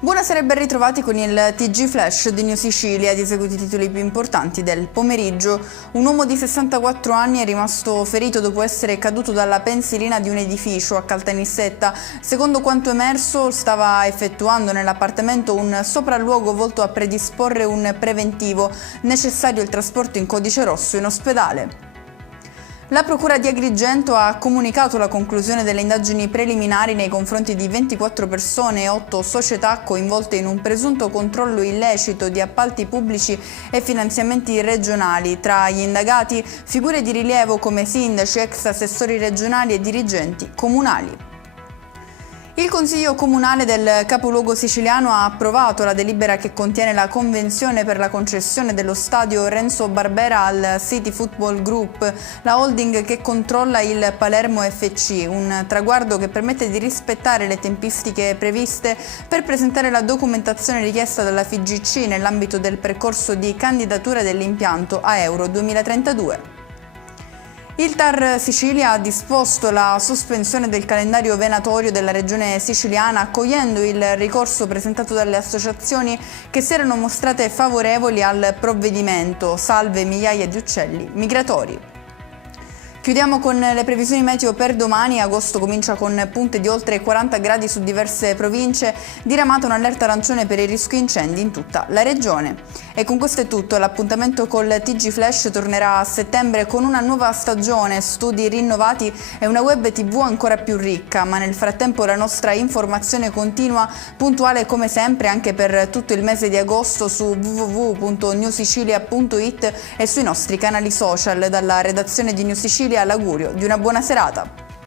Buonasera e ben ritrovati con il TG Flash di New Sicilia. Di seguito i titoli più importanti del pomeriggio. Un uomo di 64 anni è rimasto ferito dopo essere caduto dalla pensilina di un edificio a Caltanissetta. Secondo quanto emerso, stava effettuando nell'appartamento un sopralluogo volto a predisporre un preventivo. Necessario il trasporto in codice rosso in ospedale. La Procura di Agrigento ha comunicato la conclusione delle indagini preliminari nei confronti di 24 persone e 8 società coinvolte in un presunto controllo illecito di appalti pubblici e finanziamenti regionali. Tra gli indagati figure di rilievo come sindaci, ex assessori regionali e dirigenti comunali. Il Consiglio Comunale del capoluogo siciliano ha approvato la delibera che contiene la convenzione per la concessione dello stadio Renzo Barbera al City Football Group, la holding che controlla il Palermo FC, un traguardo che permette di rispettare le tempistiche previste per presentare la documentazione richiesta dalla FIGC nell'ambito del percorso di candidatura dell'impianto a Euro 2032. Il TAR Sicilia ha disposto la sospensione del calendario venatorio della regione siciliana, accogliendo il ricorso presentato dalle associazioni che si erano mostrate favorevoli al provvedimento, salve migliaia di uccelli migratori. Chiudiamo con le previsioni meteo per domani. Agosto comincia con punte di oltre 40 gradi su diverse province, diramata un'allerta arancione per il rischio incendi in tutta la regione. E con questo è tutto, l'appuntamento col TG Flash tornerà a settembre con una nuova stagione, studi rinnovati e una web TV ancora più ricca, ma nel frattempo la nostra informazione continua, puntuale come sempre anche per tutto il mese di agosto su www.newsicilia.it e sui nostri canali social. Dalla redazione di New Sicilia l'augurio di una buona serata.